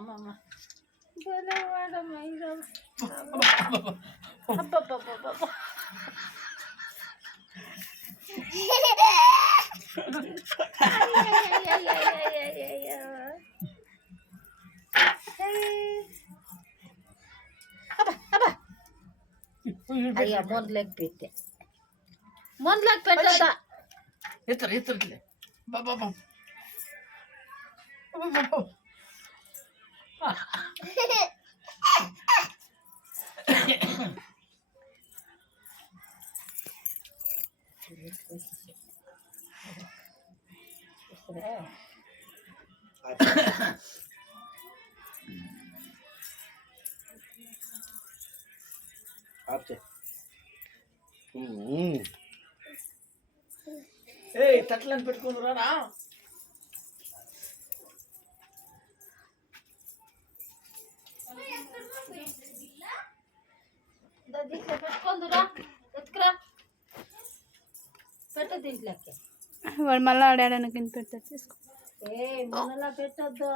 అమ్మమ్మ వాడమ్మ ఇది అబ్బబ్బబ్బబ్బ అయ్యా మొదలకు పెట్టే మొదలకు పెట్టద్దా ఎత్తరు బాబా తట్లని పెట్టుకుని రానా పెట్టుకుందురా ఎత్తుకురా పెట్ట దీంట్లోకి వాడు మళ్ళీ ఆడాడానికి ఇంత పెడతాడు తీసుకో ఏ మనలా పెట్టద్దు